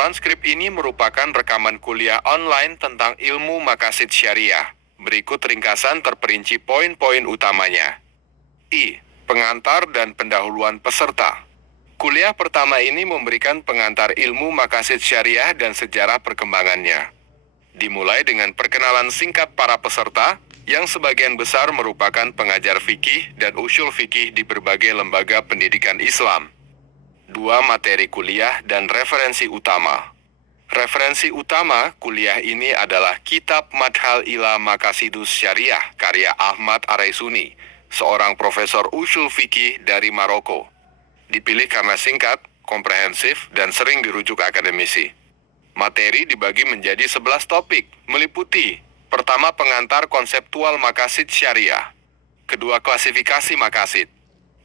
Transkrip ini merupakan rekaman kuliah online tentang ilmu maqasid syariah. Berikut ringkasan terperinci poin-poin utamanya. Pengantar dan pendahuluan peserta. Kuliah pertama ini memberikan pengantar ilmu maqasid syariah dan sejarah perkembangannya. Dimulai dengan perkenalan singkat para peserta, yang sebagian besar merupakan pengajar fikih dan usul fikih di berbagai lembaga pendidikan Islam. 2 materi kuliah dan referensi utama. Referensi utama kuliah ini adalah Kitab Madhal ila Maqasidus Syariah karya Ahmad Araisuni, seorang profesor usul fikih dari Maroko. Dipilih karena singkat, komprehensif, dan sering dirujuk akademisi. Materi dibagi menjadi 11 topik, meliputi: pertama, pengantar konseptual maqasid syariah. Kedua, klasifikasi maqasid.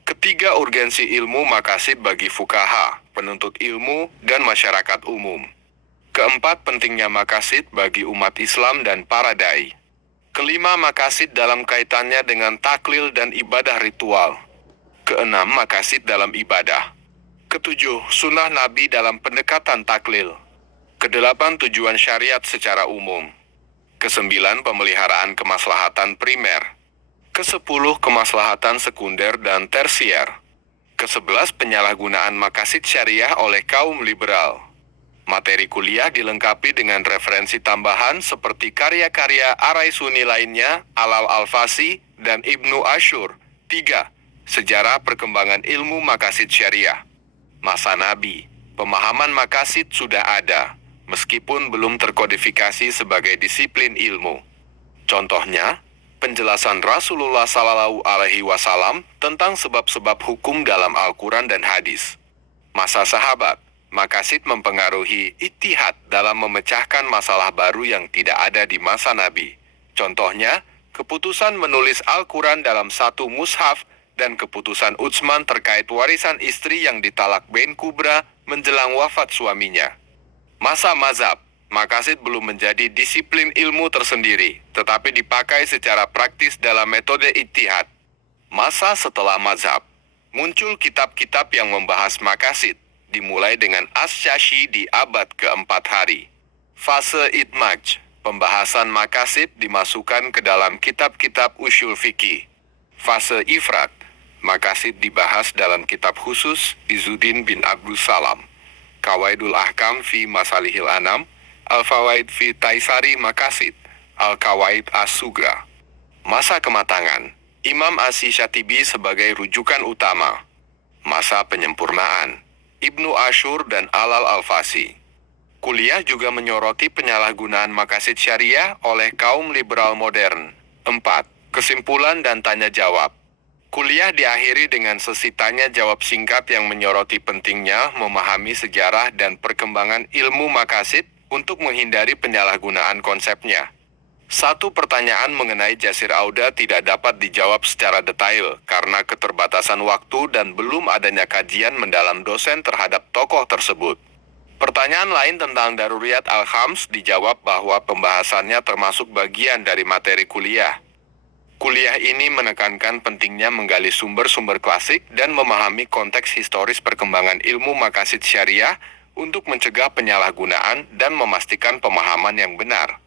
Ketiga, urgensi ilmu maqasid bagi fuqaha, penuntut ilmu, dan masyarakat umum. Keempat, pentingnya maqasid bagi umat Islam dan para dai. Kelima, maqasid dalam kaitannya dengan taklil dan ibadah ritual. Keenam, maqasid dalam ibadah. Ketujuh, sunnah Nabi dalam pendekatan taklil. Kedelapan, tujuan syariat secara umum. Kesembilan, pemeliharaan kemaslahatan primer. Kesepuluh, kemaslahatan sekunder dan tersier. Kesebelas, penyalahgunaan maqasid syariah oleh kaum liberal. Materi kuliah dilengkapi dengan referensi tambahan seperti karya-karya Araisuni lainnya, Alal Al-Fasi, dan Ibnu Ashur. 3. Sejarah perkembangan ilmu maqasid syariah. Masa Nabi, pemahaman maqasid sudah ada, meskipun belum terkodifikasi sebagai disiplin ilmu. Contohnya, penjelasan Rasulullah SAW tentang sebab-sebab hukum dalam Al-Quran dan hadis. Masa sahabat, maqasid mempengaruhi ijtihad dalam memecahkan masalah baru yang tidak ada di masa Nabi. Contohnya, keputusan menulis Al-Quran dalam satu mushaf dan keputusan Utsman terkait warisan istri yang ditalak Ben Kubra menjelang wafat suaminya. Masa mazhab, maqasid belum menjadi disiplin ilmu tersendiri, tetapi dipakai secara praktis dalam metode ijtihad. Masa setelah mazhab, muncul kitab-kitab yang membahas maqasid, dimulai dengan As-Syashi di abad keempat hari. Fase idmaj, pembahasan maqasid dimasukkan ke dalam kitab-kitab usul fikih. Fase ifrat, maqasid dibahas dalam kitab khusus Izzuddin bin Abdus Salam. Qawaidul Ahkam fi Masalihil Anam, Al-Fawaid fi Taisari Maqasid, Al-Qawaid As-Sugra. Masa kematangan, Imam Asy-Syatibi sebagai rujukan utama. Masa penyempurnaan, Ibnu Ashur dan Alal Al-Fasi. Kuliah juga menyoroti penyalahgunaan maqasid syariah oleh kaum liberal modern. 4. Kesimpulan dan tanya jawab. Kuliah diakhiri dengan sesi tanya jawab singkat yang menyoroti pentingnya memahami sejarah dan perkembangan ilmu maqasid untuk menghindari penyalahgunaan konsepnya. Satu pertanyaan mengenai Jasir Auda tidak dapat dijawab secara detail karena keterbatasan waktu dan belum adanya kajian mendalam dosen terhadap tokoh tersebut. Pertanyaan lain tentang Daruriyat Al-Khams dijawab bahwa pembahasannya termasuk bagian dari materi kuliah. Kuliah ini menekankan pentingnya menggali sumber-sumber klasik dan memahami konteks historis perkembangan ilmu maqasid syariah untuk mencegah penyalahgunaan dan memastikan pemahaman yang benar.